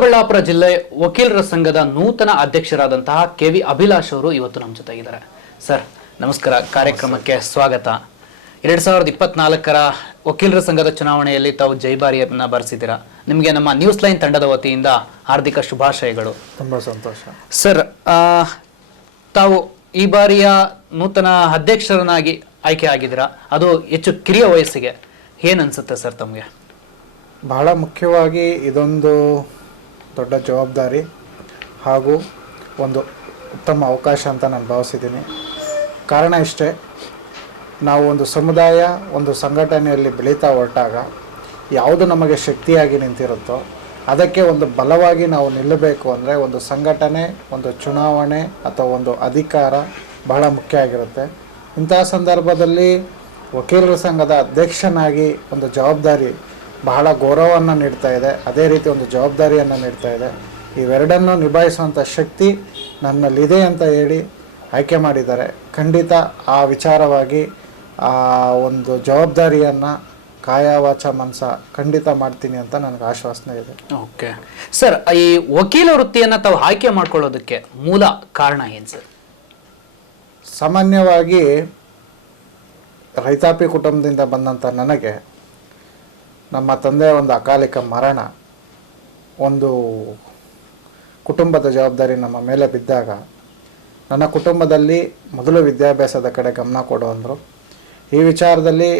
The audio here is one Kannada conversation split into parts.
ಚಿಕ್ಕಬಳ್ಳಾಪುರ ಜಿಲ್ಲೆ ವಕೀಲರ ಸಂಘದ ನೂತನ ಅಧ್ಯಕ್ಷರಾದಂತಹ ಕೆ ವಿ ಅಭಿಲಾಷ್ ಅವರು ಇವತ್ತು ನಮ್ಮ ಜೊತೆಗಿದ್ದಾರೆ. ಸರ್ ನಮಸ್ಕಾರ. ಕಾರ್ಯಕ್ರಮಕ್ಕೆ ಸ್ವಾಗತ. ಎರಡ್ ಸಾವಿರದ ಇಪ್ಪತ್ನಾಲ್ಕರ ವಕೀಲರ ಸಂಘದ ಚುನಾವಣೆಯಲ್ಲಿ ತಾವು ಜೈಬಾರಿಯನ್ನ ಬರೆಸಿದ್ದೀರಾ? ನಿಮಗೆ ನಮ್ಮ ನ್ಯೂಸ್ ಲೈನ್ ತಂಡದ ವತಿಯಿಂದ ಹಾರ್ದಿಕ ಶುಭಾಶಯಗಳು. ತುಂಬ ಸಂತೋಷ. ಸರ್ ತಾವು ಈ ಬಾರಿಯ ನೂತನ ಅಧ್ಯಕ್ಷರನ್ನಾಗಿ ಆಯ್ಕೆ ಆಗಿದ್ದೀರಾ? ಅದು ಹೆಚ್ಚು ಕಿರಿಯ ವಯಸ್ಸಿಗೆ ಏನನ್ಸುತ್ತೆ ಅನ್ಸುತ್ತೆ ಸರ್ ತಮಗೆ? ಬಹಳ ಮುಖ್ಯವಾಗಿ ಇದೊಂದು ದೊಡ್ಡ ಜವಾಬ್ದಾರಿ ಹಾಗೂ ಒಂದು ಉತ್ತಮ ಅವಕಾಶ ಅಂತ ನಾನು ಭಾವಿಸಿದ್ದೀನಿ. ಕಾರಣ ಇಷ್ಟೇ, ನಾವು ಒಂದು ಸಮುದಾಯ, ಒಂದು ಸಂಘಟನೆಯಲ್ಲಿ ಬೆಳೀತಾ ಹೊರಟಾಗ ಯಾವುದು ನಮಗೆ ಶಕ್ತಿಯಾಗಿ ನಿಂತಿರುತ್ತೋ ಅದಕ್ಕೆ ಒಂದು ಬಲವಾಗಿ ನಾವು ನಿಲ್ಲಬೇಕು ಅಂದರೆ ಒಂದು ಸಂಘಟನೆ, ಒಂದು ಚುನಾವಣೆ ಅಥವಾ ಒಂದು ಅಧಿಕಾರ ಬಹಳ ಮುಖ್ಯ ಆಗಿರುತ್ತೆ. ಇಂತಹ ಸಂದರ್ಭದಲ್ಲಿ ವಕೀಲರ ಸಂಘದ ಅಧ್ಯಕ್ಷನಾಗಿ ಒಂದು ಜವಾಬ್ದಾರಿ ಬಹಳ ಗೌರವವನ್ನು ನೀಡ್ತಾ ಇದೆ. ಅದೇ ರೀತಿ ಒಂದು ಜವಾಬ್ದಾರಿಯನ್ನು ನೀಡ್ತಾ ಇದೆ. ಇವೆರಡನ್ನು ನಿಭಾಯಿಸುವಂಥ ಶಕ್ತಿ ನನ್ನಲ್ಲಿದೆ ಅಂತ ಹೇಳಿ ಆಯ್ಕೆ ಮಾಡಿದ್ದಾರೆ. ಖಂಡಿತ ಆ ವಿಚಾರವಾಗಿ ಆ ಒಂದು ಜವಾಬ್ದಾರಿಯನ್ನು ಕಾಯ ವಾಚ ಮನಸ ಖಂಡಿತ ಮಾಡ್ತೀನಿ ಅಂತ ನನಗೆ ಆಶ್ವಾಸನೆ ಇದೆ. ಓಕೆ. ಸರ್ ಈ ವಕೀಲ ವೃತ್ತಿಯನ್ನು ತಾವು ಆಯ್ಕೆ ಮಾಡ್ಕೊಳ್ಳೋದಕ್ಕೆ ಮೂಲ ಕಾರಣ ಏನು ಸರ್? ಸಾಮಾನ್ಯವಾಗಿ ರೈತಾಪಿ ಕುಟುಂಬದಿಂದ ಬಂದಂಥ ನನಗೆ ನಮ್ಮ ತಂದೆಯ ಒಂದು ಅಕಾಲಿಕ ಮರಣ. ಒಂದು ಕುಟುಂಬದ ಜವಾಬ್ದಾರಿ ನಮ್ಮ ಮೇಲೆ ಬಿದ್ದಾಗ ನನ್ನ ಕುಟುಂಬದಲ್ಲಿ ಮೊದಲು ವಿದ್ಯಾಭ್ಯಾಸದ ಕಡೆ ಗಮನ ಕೊಡು ಅಂದರು ಈ ವಿಚಾರದಲ್ಲಿ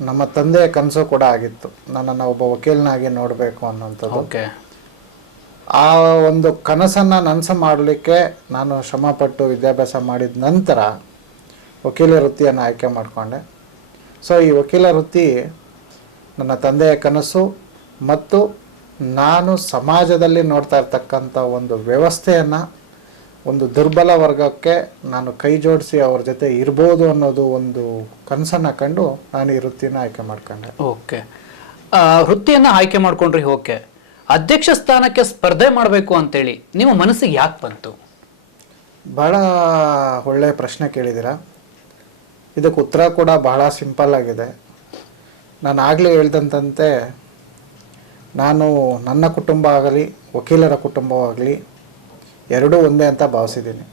ನಮ್ಮ ತಂದೆಯ ಕನಸು ಕೂಡ ಆಗಿತ್ತು. ನನ್ನನ್ನು ಒಬ್ಬ ವಕೀಲನಾಗಿ ನೋಡಬೇಕು ಅನ್ನೋಂಥದ್ದು ಓಕೆ. ಆ ಒಂದು ಕನಸನ್ನು ನನಸು ಮಾಡಲಿಕ್ಕೆ ನಾನು ಶ್ರಮಪಟ್ಟು ವಿದ್ಯಾಭ್ಯಾಸ ಮಾಡಿದ ನಂತರ ವಕೀಲ ವೃತ್ತಿಯನ್ನು ಆಯ್ಕೆ ಮಾಡಿಕೊಂಡೆ. ಸೊ ಈ ವಕೀಲ ವೃತ್ತಿ ನನ್ನ ತಂದೆಯ ಕನಸು ಮತ್ತು ನಾನು ಸಮಾಜದಲ್ಲಿ ನೋಡ್ತಾ ಇರ್ತಕ್ಕಂಥ ಒಂದು ವ್ಯವಸ್ಥೆಯನ್ನು ಒಂದು ದುರ್ಬಲ ವರ್ಗಕ್ಕೆ ನಾನು ಕೈ ಜೋಡಿಸಿ ಅವ್ರ ಜೊತೆ ಇರ್ಬೋದು ಅನ್ನೋದು ಒಂದು ಕನಸನ್ನು ಕಂಡು ನಾನು ಈ ವೃತ್ತಿಯನ್ನು ಆಯ್ಕೆ ಮಾಡ್ಕೊಂಡೆ. ಓಕೆ. ವೃತ್ತಿಯನ್ನು ವೃತ್ತಿಯನ್ನ ಆಯ್ಕೆ ಮಾಡ್ಕೊಂಡ್ರಿ ಓಕೆ. ಅಧ್ಯಕ್ಷ ಸ್ಥಾನಕ್ಕೆ ಸ್ಪರ್ಧೆ ಮಾಡಬೇಕು ಅಂತೇಳಿ ನಿಮ್ಮ ಮನಸ್ಸಿಗೆ ಯಾಕೆ ಬಂತು? ಭಾಳ ಒಳ್ಳೆಯ ಪ್ರಶ್ನೆ ಕೇಳಿದ್ದೀರಾ. ಇದಕ್ಕೆ ಉತ್ತರ ಕೂಡ ಬಹಳ ಸಿಂಪಲ್ ಆಗಿದೆ. ನಾನು ಆಗಲೇ ಹೇಳ್ದಂತಂತೆ ನಾನು ನನ್ನ ಕುಟುಂಬ ಆಗಲಿ ವಕೀಲರ ಕುಟುಂಬವಾಗಲಿ ಎರಡೂ ಒಂದೇ ಅಂತ ಭಾವಿಸಿದ್ದೀನಿ.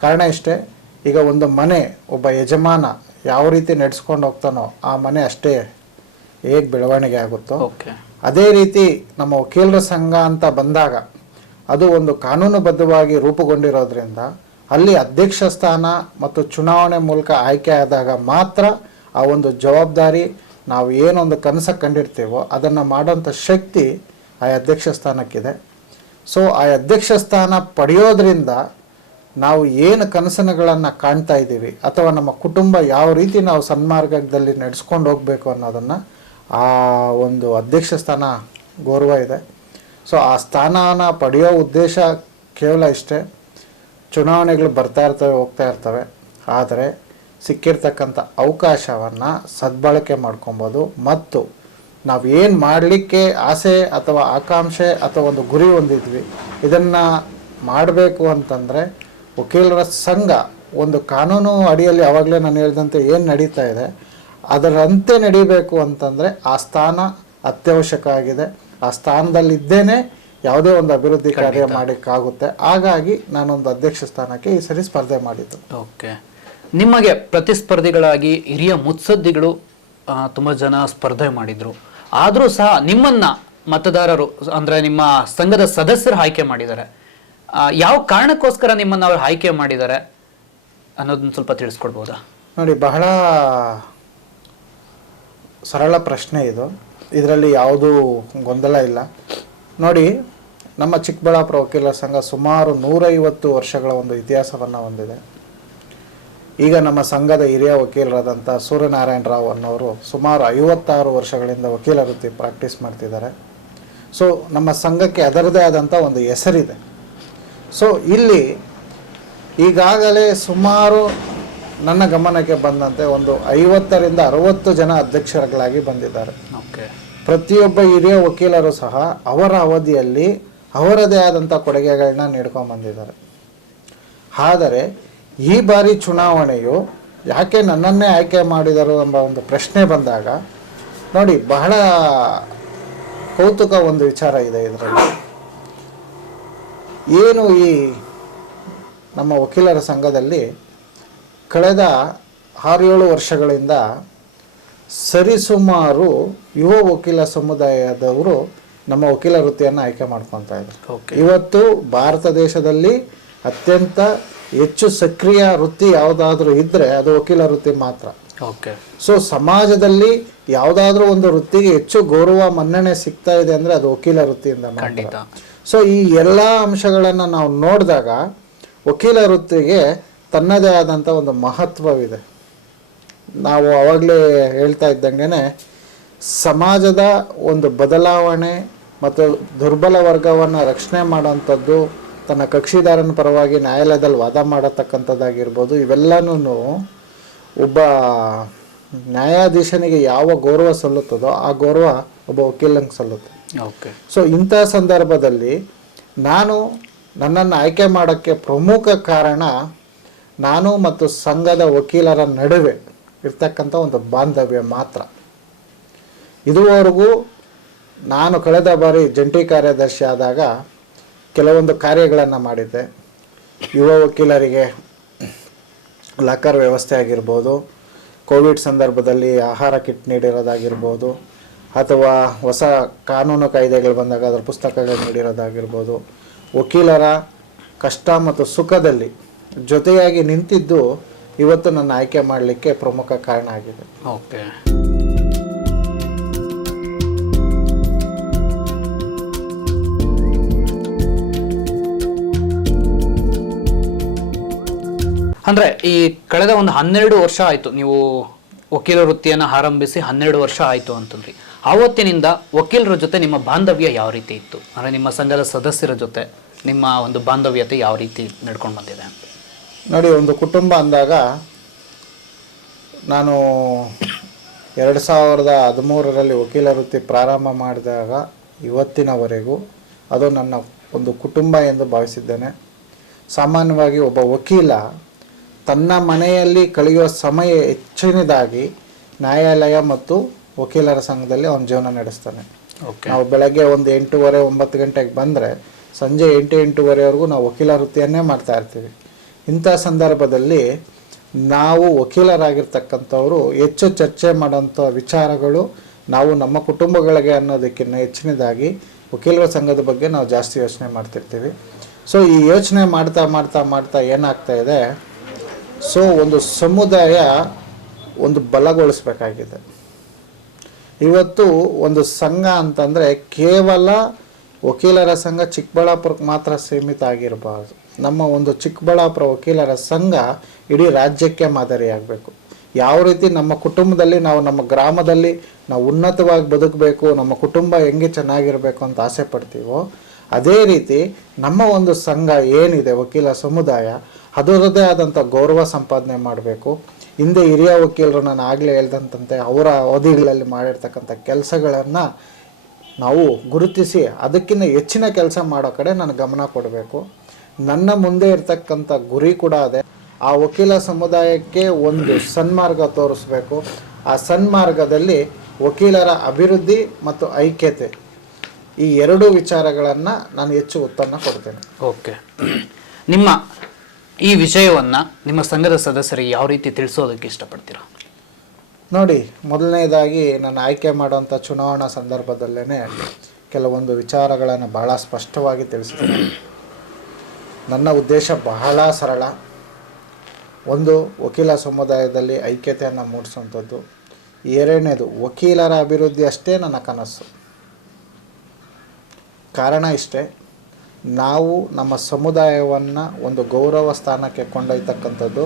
ಕಾರಣ ಇಷ್ಟೇ ಈಗ ಒಂದು ಮನೆ ಒಬ್ಬ ಯಜಮಾನ ಯಾವ ರೀತಿ ನಡೆಸ್ಕೊಂಡು ಹೋಗ್ತಾನೋ ಆ ಮನೆ ಅಷ್ಟೇ ಹೇಗೆ ಬೆಳವಣಿಗೆ ಆಗುತ್ತೋ ಅದೇ ರೀತಿ ನಮ್ಮ ವಕೀಲರ ಸಂಘ ಅಂತ ಬಂದಾಗ ಅದು ಒಂದು ಕಾನೂನುಬದ್ಧವಾಗಿ ರೂಪುಗೊಂಡಿರೋದ್ರಿಂದ ಅಲ್ಲಿ ಅಧ್ಯಕ್ಷ ಸ್ಥಾನ ಮತ್ತು ಚುನಾವಣೆ ಮೂಲಕ ಆಯ್ಕೆ ಆದಾಗ ಮಾತ್ರ ಆ ಒಂದು ಜವಾಬ್ದಾರಿ ನಾವು ಏನೊಂದು ಕನಸ ಕಂಡಿರ್ತೀವೋ ಅದನ್ನು ಮಾಡೋಂಥ ಶಕ್ತಿ ಆ ಅಧ್ಯಕ್ಷ ಸ್ಥಾನಕ್ಕಿದೆ. ಸೊ ಆ ಅಧ್ಯಕ್ಷ ಸ್ಥಾನ ಪಡೆಯೋದ್ರಿಂದ ನಾವು ಏನು ಕನಸುಗಳನ್ನು ಕಾಣ್ತಾ ಇದ್ದೀವಿ ಅಥವಾ ನಮ್ಮ ಕುಟುಂಬ ಯಾವ ರೀತಿ ನಾವು ಸನ್ಮಾರ್ಗದಲ್ಲಿ ನಡೆಸ್ಕೊಂಡು ಹೋಗಬೇಕು ಅನ್ನೋದನ್ನು ಆ ಒಂದು ಅಧ್ಯಕ್ಷ ಸ್ಥಾನ ಗೌರವ ಇದೆ. ಸೊ ಆ ಸ್ಥಾನನ ಪಡೆಯೋ ಉದ್ದೇಶ ಕೇವಲ ಇಷ್ಟೇ. ಚುನಾವಣೆಗಳು ಬರ್ತಾ ಇರ್ತವೆ, ಹೋಗ್ತಾ ಇರ್ತವೆ. ಆದರೆ ಸಿಕ್ಕಿರ್ತಕ್ಕಂಥ ಅವಕಾಶವನ್ನು ಸದ್ಬಳಕೆ ಮಾಡ್ಕೊಬೋದು. ಮತ್ತು ನಾವು ಏನು ಮಾಡಲಿಕ್ಕೆ ಆಸೆ ಅಥವಾ ಆಕಾಂಕ್ಷೆ ಅಥವಾ ಒಂದು ಗುರಿ ಹೊಂದಿದ್ವಿ ಇದನ್ನು ಮಾಡಬೇಕು ಅಂತಂದರೆ ವಕೀಲರ ಸಂಘ ಒಂದು ಕಾನೂನು ಅಡಿಯಲ್ಲಿ ಆವಾಗಲೇ ನಾನು ಹೇಳಿದಂತೆ ಏನು ನಡೀತಾ ಇದೆ ಅದರಂತೆ ನಡಿಬೇಕು ಅಂತಂದರೆ ಆ ಸ್ಥಾನ ಅತ್ಯವಶ್ಯಕ ಆಗಿದೆ. ಆ ಸ್ಥಾನದಲ್ಲಿದ್ದೇನೆ ಯಾವುದೇ ಒಂದು ಅಭಿವೃದ್ಧಿ ಕಾರ್ಯ ಮಾಡೋಕ್ಕಾಗುತ್ತೆ. ಹಾಗಾಗಿ ನಾನೊಂದು ಅಧ್ಯಕ್ಷ ಸ್ಥಾನಕ್ಕೆ ಈ ಸರಿ ಸ್ಪರ್ಧೆ ಮಾಡಿದ್ದು. ಓಕೆ. ನಿಮಗೆ ಪ್ರತಿಸ್ಪರ್ಧಿಗಳಾಗಿ ಹಿರಿಯ ಮುತ್ಸದ್ದಿಗಳು ತುಂಬ ಜನ ಸ್ಪರ್ಧೆ ಮಾಡಿದ್ರು. ಆದರೂ ಸಹ ನಿಮ್ಮನ್ನ ಮತದಾರರು, ಅಂದ್ರೆ ನಿಮ್ಮ ಸಂಘದ ಸದಸ್ಯರು ಆಯ್ಕೆ ಮಾಡಿದ್ದಾರೆ. ಯಾವ ಕಾರಣಕ್ಕೋಸ್ಕರ ನಿಮ್ಮನ್ನ ಅವರು ಆಯ್ಕೆ ಮಾಡಿದ್ದಾರೆ ಅನ್ನೋದನ್ನ ಸ್ವಲ್ಪ ತಿಳಿಸ್ಕೊಡ್ಬೋದಾ? ನೋಡಿ, ಬಹಳ ಸರಳ ಪ್ರಶ್ನೆ ಇದು. ಇದರಲ್ಲಿ ಯಾವುದೂ ಗೊಂದಲ ಇಲ್ಲ. ನೋಡಿ, ನಮ್ಮ ಚಿಕ್ಕಬಳ್ಳಾಪುರ ವಕೀಲರ ಸಂಘ ಸುಮಾರು ನೂರೈವತ್ತು ವರ್ಷಗಳ ಒಂದು ಇತಿಹಾಸವನ್ನು ಹೊಂದಿದೆ. ಈಗ ನಮ್ಮ ಸಂಘದ ಹಿರಿಯ ವಕೀಲರಾದಂಥ ಸೂರ್ಯನಾರಾಯಣ ರಾವ್ ಅನ್ನೋರು ಸುಮಾರು ಐವತ್ತಾರು ವರ್ಷಗಳಿಂದ ವಕೀಲ ವೃತ್ತಿ ಪ್ರಾಕ್ಟೀಸ್ ಮಾಡ್ತಿದ್ದಾರೆ. ಸೊ ನಮ್ಮ ಸಂಘಕ್ಕೆ ಅದರದೇ ಆದಂಥ ಒಂದು ಹೆಸರಿದೆ. ಸೊ ಇಲ್ಲಿ ಈಗಾಗಲೇ ಸುಮಾರು ನನ್ನ ಗಮನಕ್ಕೆ ಬಂದಂತೆ ಒಂದು ಐವತ್ತರಿಂದ ಅರವತ್ತು ಜನ ಅಧ್ಯಕ್ಷರುಗಳಾಗಿ ಬಂದಿದ್ದಾರೆ. ಪ್ರತಿಯೊಬ್ಬ ಹಿರಿಯ ವಕೀಲರು ಸಹ ಅವರ ಅವಧಿಯಲ್ಲಿ ಅವರದೇ ಆದಂಥ ಕೊಡುಗೆಗಳನ್ನ ನೀಡ್ಕೊಂಡು ಬಂದಿದ್ದಾರೆ. ಆದರೆ ಈ ಬಾರಿ ಚುನಾವಣೆಯು ಯಾಕೆ ನನ್ನನ್ನೇ ಆಯ್ಕೆ ಮಾಡಿದರು ಎಂಬ ಒಂದು ಪ್ರಶ್ನೆ ಬಂದಾಗ ನೋಡಿ ಬಹಳ ಕೌತುಕ ಒಂದು ವಿಚಾರ ಇದೆ ಇದರಲ್ಲಿ. ಏನು ಈ ನಮ್ಮ ವಕೀಲರ ಸಂಘದಲ್ಲಿ ಕಳೆದ ಆರೇಳು ವರ್ಷಗಳಿಂದ ಸರಿಸುಮಾರು ಯುವ ವಕೀಲ ಸಮುದಾಯದವರು ನಮ್ಮ ವಕೀಲ ವೃತ್ತಿಯನ್ನು ಆಯ್ಕೆ ಮಾಡ್ಕೊತಾ ಇದ್ದಾರೆ ಇವತ್ತು ಭಾರತ ದೇಶದಲ್ಲಿ ಅತ್ಯಂತ ಹೆಚ್ಚು ಸಕ್ರಿಯ ವೃತ್ತಿ ಯಾವುದಾದ್ರೂ ಇದ್ದರೆ ಅದು ವಕೀಲ ವೃತ್ತಿ ಮಾತ್ರ. ಓಕೆ. ಸೊ ಸಮಾಜದಲ್ಲಿ ಯಾವುದಾದ್ರೂ ಒಂದು ವೃತ್ತಿಗೆ ಹೆಚ್ಚು ಗೌರವ ಮನ್ನಣೆ ಸಿಗ್ತಾ ಇದೆ ಅಂದರೆ ಅದು ವಕೀಲ ವೃತ್ತಿಯಿಂದ ಖಂಡಿತ. ಸೊ ಈ ಎಲ್ಲ ಅಂಶಗಳನ್ನು ನಾವು ನೋಡಿದಾಗ ವಕೀಲ ವೃತ್ತಿಗೆ ತನ್ನದೇ ಆದಂಥ ಒಂದು ಮಹತ್ವವಿದೆ. ನಾವು ಅವಾಗಲೇ ಹೇಳ್ತಾ ಇದ್ದಂಗೆ ಸಮಾಜದ ಒಂದು ಬದಲಾವಣೆ ಮತ್ತು ದುರ್ಬಲ ವರ್ಗವನ್ನು ರಕ್ಷಣೆ ಮಾಡೋಂಥದ್ದು ತನ್ನ ಕಕ್ಷಿದಾರನ ಪರವಾಗಿ ನ್ಯಾಯಾಲಯದಲ್ಲಿ ವಾದ ಮಾಡತಕ್ಕಂಥದ್ದಾಗಿರ್ಬೋದು ಇವೆಲ್ಲನೂ ಒಬ್ಬ ನ್ಯಾಯಾಧೀಶನಿಗೆ ಯಾವ ಗೌರವ ಸಲ್ಲುತ್ತದೋ ಆ ಗೌರವ ಒಬ್ಬ ವಕೀಲಂಗೆ ಸಲ್ಲುತ್ತೆ. ಓಕೆ. ಸೊ ಇಂಥ ಸಂದರ್ಭದಲ್ಲಿ ನಾನು ನನ್ನನ್ನು ಆಯ್ಕೆ ಮಾಡೋಕ್ಕೆ ಪ್ರಮುಖ ಕಾರಣ ನಾನು ಮತ್ತು ಸಂಘದ ವಕೀಲರ ನಡುವೆ ಇರ್ತಕ್ಕಂಥ ಒಂದು ಬಾಂಧವ್ಯ ಮಾತ್ರ. ಇದುವರೆಗೂ ನಾನು ಕಳೆದ ಬಾರಿ ಜಂಟಿ ಕಾರ್ಯದರ್ಶಿ ಆದಾಗ ಕೆಲವೊಂದು ಕಾರ್ಯಗಳನ್ನು ಮಾಡಿದ್ದೆ. ಯುವ ವಕೀಲರಿಗೆ ಲಾಕರ್ ವ್ಯವಸ್ಥೆ ಆಗಿರ್ಬೋದು, ಕೋವಿಡ್ ಸಂದರ್ಭದಲ್ಲಿ ಆಹಾರ ಕಿಟ್ ನೀಡಿರೋದಾಗಿರ್ಬೋದು, ಅಥವಾ ಹೊಸ ಕಾನೂನು ಕಾಯ್ದೆಗಳು ಬಂದಾಗ ಅದರ ಪುಸ್ತಕಗಳು ನೀಡಿರೋದಾಗಿರ್ಬೋದು. ವಕೀಲರ ಕಷ್ಟ ಮತ್ತು ಸುಖದಲ್ಲಿ ಜೊತೆಯಾಗಿ ನಿಂತಿದ್ದು ಇವತ್ತು ನನ್ನ ಆಯ್ಕೆ ಮಾಡಲಿಕ್ಕೆ ಪ್ರಮುಖ ಕಾರಣ ಆಗಿದೆ. ಓಕೆ. ಅಂದ್ರೆ ಈ ಕಳೆದ ಒಂದು ಹನ್ನೆರಡು ವರ್ಷ ಆಯ್ತು, ನೀವು ವಕೀಲ ವೃತ್ತಿಯನ್ನು ಆರಂಭಿಸಿ ಹನ್ನೆರಡು ವರ್ಷ ಆಯ್ತು ಅಂತಂದ್ರಿ. ಆವತ್ತಿನಿಂದ ವಕೀಲರ ಜೊತೆ ನಿಮ್ಮ ಬಾಂಧವ್ಯ ಯಾವ ರೀತಿ ಇತ್ತು? ಅಂದ್ರೆ ನಿಮ್ಮ ಸಂಘದ ಸದಸ್ಯರ ಜೊತೆ ನಿಮ್ಮ ಒಂದು ಬಾಂಧವ್ಯತೆ ಯಾವ ರೀತಿ ನಡ್ಕೊಂಡು ಬಂದಿದೆ? ನೋಡಿ, ಒಂದು ಕುಟುಂಬ ಅಂದಾಗ ನಾನು ಎರಡು ಸಾವಿರದ ಹದಿಮೂರರಲ್ಲಿ ವಕೀಲ ವೃತ್ತಿ ಪ್ರಾರಂಭ ಮಾಡಿದಾಗ ಇವತ್ತಿನವರೆಗೂ ಅದು ನನ್ನ ಒಂದು ಕುಟುಂಬ ಎಂದು ಭಾವಿಸಿದ್ದೇನೆ. ಸಾಮಾನ್ಯವಾಗಿ ಒಬ್ಬ ವಕೀಲ ತನ್ನ ಮನೆಯಲ್ಲಿ ಕಳೆಯುವ ಸಮಯ ಹೆಚ್ಚಿನದಾಗಿ ನ್ಯಾಯಾಲಯ ಮತ್ತು ವಕೀಲರ ಸಂಘದಲ್ಲಿ ಅವನ ಜೀವನ ನಡೆಸ್ತಾನೆ. ಓಕೆ ನಾವು ಬೆಳಗ್ಗೆ ಒಂದು ಎಂಟೂವರೆ ಒಂಬತ್ತು ಗಂಟೆಗೆ ಬಂದರೆ ಸಂಜೆ ಎಂಟು ಎಂಟೂವರೆವರೆಗೂ ನಾವು ವಕೀಲ ವೃತ್ತಿಯನ್ನೇ ಮಾಡ್ತಾ ಇರ್ತೀವಿ. ಇಂಥ ಸಂದರ್ಭದಲ್ಲಿ ನಾವು ವಕೀಲರಾಗಿರ್ತಕ್ಕಂಥವರು ಹೆಚ್ಚು ಚರ್ಚೆ ಮಾಡೋಂಥ ವಿಚಾರಗಳು ನಾವು ನಮ್ಮ ಕುಟುಂಬಗಳಿಗೆ ಅನ್ನೋದಕ್ಕಿಂತ ಹೆಚ್ಚಿನದಾಗಿ ವಕೀಲರ ಸಂಘದ ಬಗ್ಗೆ ನಾವು ಜಾಸ್ತಿ ಯೋಚನೆ ಮಾಡ್ತಿರ್ತೀವಿ. ಸೊ ಈ ಯೋಚನೆ ಮಾಡ್ತಾ ಮಾಡ್ತಾ ಮಾಡ್ತಾ ಏನಾಗ್ತಾ ಇದೆ? ಸೊ ಒಂದು ಸಮುದಾಯ ಒಂದು ಬಲಗೊಳಿಸ್ಬೇಕಾಗಿದೆ. ಇವತ್ತು ಒಂದು ಸಂಘ ಅಂತಂದರೆ ಕೇವಲ ವಕೀಲರ ಸಂಘ ಚಿಕ್ಕಬಳ್ಳಾಪುರಕ್ಕೆ ಮಾತ್ರ ಸೀಮಿತ ಆಗಿರಬಾರ್ದು. ನಮ್ಮ ಒಂದು ಚಿಕ್ಕಬಳ್ಳಾಪುರ ವಕೀಲರ ಸಂಘ ಇಡೀ ರಾಜ್ಯಕ್ಕೆ ಮಾದರಿಯಾಗಬೇಕು. ಯಾವ ರೀತಿ ನಮ್ಮ ಕುಟುಂಬದಲ್ಲಿ ನಾವು ನಮ್ಮ ಗ್ರಾಮದಲ್ಲಿ ನಾವು ಉನ್ನತವಾಗಿ ಬದುಕಬೇಕು, ನಮ್ಮ ಕುಟುಂಬ ಹೆಂಗೆ ಚೆನ್ನಾಗಿರಬೇಕು ಅಂತ ಆಸೆ ಪಡ್ತೀವೋ ಅದೇ ರೀತಿ ನಮ್ಮ ಒಂದು ಸಂಘ ಏನಿದೆ, ವಕೀಲ ಸಮುದಾಯ, ಅದರದ್ದೇ ಆದಂಥ ಗೌರವ ಸಂಪಾದನೆ ಮಾಡಬೇಕು. ಹಿಂದೆ ಹಿರಿಯ ವಕೀಲರು ನಾನು ಆಗಲೇ ಹೇಳ್ದಂತಂತೆ, ಅವರ ಅವಧಿಗಳಲ್ಲಿ ಮಾಡಿರ್ತಕ್ಕಂಥ ಕೆಲಸಗಳನ್ನು ನಾವು ಗುರುತಿಸಿ ಅದಕ್ಕಿಂತ ಹೆಚ್ಚಿನ ಕೆಲಸ ಮಾಡೋ ಕಡೆ ನಾನು ಗಮನ ಕೊಡಬೇಕು. ನನ್ನ ಮುಂದೆ ಇರ್ತಕ್ಕಂಥ ಗುರಿ ಕೂಡ ಅದೇ. ಆ ವಕೀಲ ಸಮುದಾಯಕ್ಕೆ ಒಂದು ಸನ್ಮಾರ್ಗ ತೋರಿಸ್ಬೇಕು. ಆ ಸನ್ಮಾರ್ಗದಲ್ಲಿ ವಕೀಲರ ಅಭಿವೃದ್ಧಿ ಮತ್ತು ಐಕ್ಯತೆ. ಈ ಎರಡೂ ವಿಚಾರಗಳನ್ನು ನಾನು ಹೆಚ್ಚು ಒತ್ತನ್ನು ಕೊಡ್ತೇನೆ. ಓಕೆ. ನಿಮ್ಮ ಈ ವಿಷಯವನ್ನು ನಿಮ್ಮ ಸಂಘದ ಸದಸ್ಯರಿಗೆ ಯಾವ ರೀತಿ ತಿಳಿಸೋದಕ್ಕೆ ಇಷ್ಟಪಡ್ತೀರಾ? ನೋಡಿ ಮೊದಲನೇದಾಗಿ ನಾನು ಆಯ್ಕೆ ಮಾಡುವಂಥ ಚುನಾವಣಾ ಸಂದರ್ಭದಲ್ಲೇ ಕೆಲವೊಂದು ವಿಚಾರಗಳನ್ನು ಬಹಳ ಸ್ಪಷ್ಟವಾಗಿ ತಿಳಿಸ್ತೀನಿ. ನನ್ನ ಉದ್ದೇಶ ಬಹಳ ಸರಳ. ಒಂದು ವಕೀಲ ಸಮುದಾಯದಲ್ಲಿ ಐಕ್ಯತೆಯನ್ನು ಮೂಡಿಸುವಂಥದ್ದು. ಎರಡನೇದು ವಕೀಲರ ಅಭಿವೃದ್ಧಿ ಅಷ್ಟೇ ನನ್ನ ಕನಸು. ಕಾರಣ ಇಷ್ಟೇ. ನಾವು ನಮ್ಮ ಸಮುದಾಯವನ್ನು ಒಂದು ಗೌರವ ಸ್ಥಾನಕ್ಕೆ ಕೊಂಡೊಯ್ತಕ್ಕಂಥದ್ದು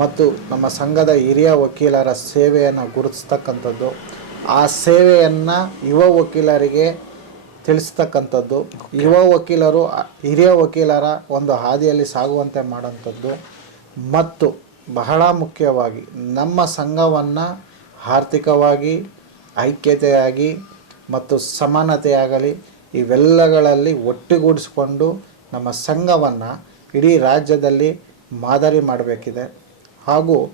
ಮತ್ತು ನಮ್ಮ ಸಂಘದ ಹಿರಿಯ ವಕೀಲರ ಸೇವೆಯನ್ನು ಗುರುತಿಸ್ತಕ್ಕಂಥದ್ದು. ಆ ಸೇವೆಯನ್ನು ಯುವ ವಕೀಲರಿಗೆ ತಿಳಿಸ್ತಕ್ಕಂಥದ್ದು. ಯುವ ವಕೀಲರು ಹಿರಿಯ ವಕೀಲರ ಒಂದು ಹಾದಿಯಲ್ಲಿ ಸಾಗುವಂತೆ ಮಾಡುವಂಥದ್ದು ಮತ್ತು ಬಹಳ ಮುಖ್ಯವಾಗಿ ನಮ್ಮ ಸಂಘವನ್ನು ಆರ್ಥಿಕವಾಗಿ ಐಕ್ಯತೆಯಾಗಿ ಮತ್ತು ಸಮಾನತೆಯಾಗಲಿ ಇವೆಲ್ಲಗಳಲ್ಲಿ ಒಟ್ಟುಗೂಡಿಸ್ಕೊಂಡು ನಮ್ಮ ಸಂಘವನ್ನು ಇಡೀ ರಾಜ್ಯದಲ್ಲಿ ಮಾದರಿ ಮಾಡಬೇಕಿದೆ. ಹಾಗೂ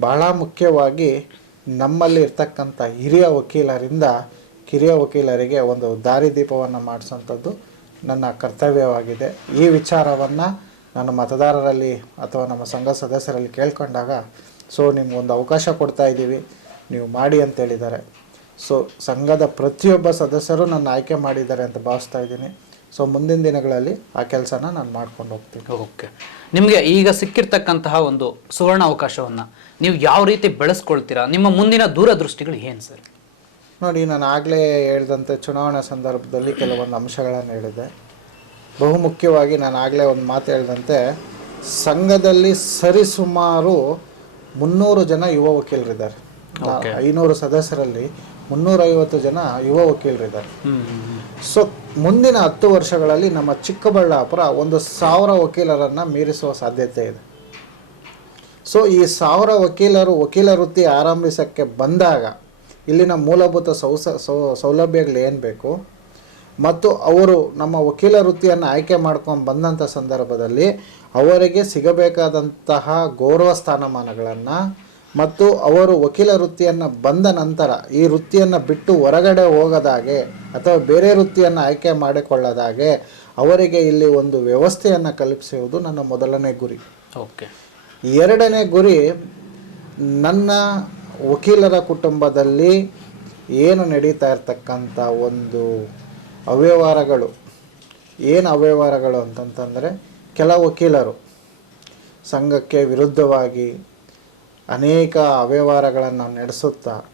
ಬಹಳ ಮುಖ್ಯವಾಗಿ ನಮ್ಮಲ್ಲಿ ಇರ್ತಕ್ಕಂಥ ಹಿರಿಯ ವಕೀಲರಿಂದ ಕಿರಿಯ ವಕೀಲರಿಗೆ ಒಂದು ದಾರಿದೀಪವನ್ನು ಮಾಡಿಸೋಂಥದ್ದು ನನ್ನ ಕರ್ತವ್ಯವಾಗಿದೆ. ಈ ವಿಚಾರವನ್ನು ನಾನು ಮತದಾರರಲ್ಲಿ ಅಥವಾ ನಮ್ಮ ಸಂಘ ಸದಸ್ಯರಲ್ಲಿ ಕೇಳ್ಕೊಂಡಾಗ, ಸೊ, ನಿಮ್ಗೊಂದು ಅವಕಾಶ ಕೊಡ್ತಾ ಇದ್ದೀವಿ, ನೀವು ಮಾಡಿ ಅಂತ ಹೇಳಿದ್ದಾರೆ. ಸೊ ಸಂಘದ ಪ್ರತಿಯೊಬ್ಬ ಸದಸ್ಯರು ನನ್ನ ಆಯ್ಕೆ ಮಾಡಿದ್ದಾರೆ ಅಂತ ಭಾವಿಸ್ತಾ ಇದ್ದೀನಿ. ಸೊ ಮುಂದಿನ ದಿನಗಳಲ್ಲಿ ಆ ಕೆಲಸನ ನಾನು ಮಾಡ್ಕೊಂಡು ಹೋಗ್ತೀನಿ. ಓಕೆ. ನಿಮಗೆ ಈಗ ಸಿಕ್ಕಿರ್ತಕ್ಕಂತಹ ಒಂದು ಸುವರ್ಣ ಅವಕಾಶವನ್ನು ನೀವು ಯಾವ ರೀತಿ ಬೆಳೆಸ್ಕೊಳ್ತೀರಾ? ನಿಮ್ಮ ಮುಂದಿನ ದೂರದೃಷ್ಟಿಗಳು ಏನು ಸರ್? ನೋಡಿ ನಾನು ಆಗಲೇ ಹೇಳಿದಂತೆ ಚುನಾವಣಾ ಸಂದರ್ಭದಲ್ಲಿ ಕೆಲವೊಂದು ಅಂಶಗಳನ್ನು ಹೇಳಿದೆ. ಬಹುಮುಖ್ಯವಾಗಿ ನಾನು ಆಗಲೇ ಒಂದು ಮಾತು ಹೇಳಿದಂತೆ ಸಂಘದಲ್ಲಿ ಸರಿಸುಮಾರು ಮುನ್ನೂರು ಜನ ಯುವ ವಕೀಲರಿದ್ದಾರೆ. ಐನೂರು ಸದಸ್ಯರಲ್ಲಿ ಮುನ್ನೂರೈವತ್ತು ಜನ ಯುವ ವಕೀಲರಿದ್ದಾರೆ. ಸೊ ಮುಂದಿನ ಹತ್ತು ವರ್ಷಗಳಲ್ಲಿ ನಮ್ಮ ಚಿಕ್ಕಬಳ್ಳಾಪುರ ಒಂದು ಸಾವಿರ ವಕೀಲರನ್ನು ಮೀರಿಸುವ ಸಾಧ್ಯತೆ ಇದೆ. ಸೊ ಈ ಸಾವಿರ ವಕೀಲರು, ವಕೀಲ ವೃತ್ತಿ ಆರಂಭಿಸೋಕ್ಕೆ ಬಂದಾಗ ಇಲ್ಲಿನ ಮೂಲಭೂತ ಸೌಸ ಸೌಲಭ್ಯಗಳು ಏನು ಬೇಕು? ಮತ್ತು ಅವರು ನಮ್ಮ ವಕೀಲ ವೃತ್ತಿಯನ್ನು ಆಯ್ಕೆ ಮಾಡ್ಕೊಂಡು ಬಂದಂಥ ಸಂದರ್ಭದಲ್ಲಿ ಅವರಿಗೆ ಸಿಗಬೇಕಾದಂತಹ ಗೌರವ ಸ್ಥಾನಮಾನಗಳನ್ನು ಮತ್ತು ಅವರು ವಕೀಲ ವೃತ್ತಿಯನ್ನು ಬಂದ ನಂತರ ಈ ವೃತ್ತಿಯನ್ನು ಬಿಟ್ಟು ಹೊರಗಡೆ ಹೋಗದಾಗೆ ಅಥವಾ ಬೇರೆ ವೃತ್ತಿಯನ್ನು ಆಯ್ಕೆ ಮಾಡಿಕೊಳ್ಳದಾಗೆ ಅವರಿಗೆ ಇಲ್ಲಿ ಒಂದು ವ್ಯವಸ್ಥೆಯನ್ನು ಕಲ್ಪಿಸುವುದು ನನ್ನ ಮೊದಲನೇ ಗುರಿ. ಓಕೆ. ಎರಡನೇ ಗುರಿ ನನ್ನ ವಕೀಲರ ಕುಟುಂಬದಲ್ಲಿ ಏನು ನಡೀತಾ ಇರ್ತಕ್ಕಂಥ ಒಂದು ಅವ್ಯವಹಾರಗಳು. ಏನು ಅವ್ಯವಹಾರಗಳು ಅಂತಂತಂದರೆ ಕೆಲ ವಕೀಲರು ಸಂಘಕ್ಕೆ ವಿರುದ್ಧವಾಗಿ ಅನೇಕ ಅವ್ಯವಹಾರಗಳನ್ನು ನಡೆಸುತ್ತಾ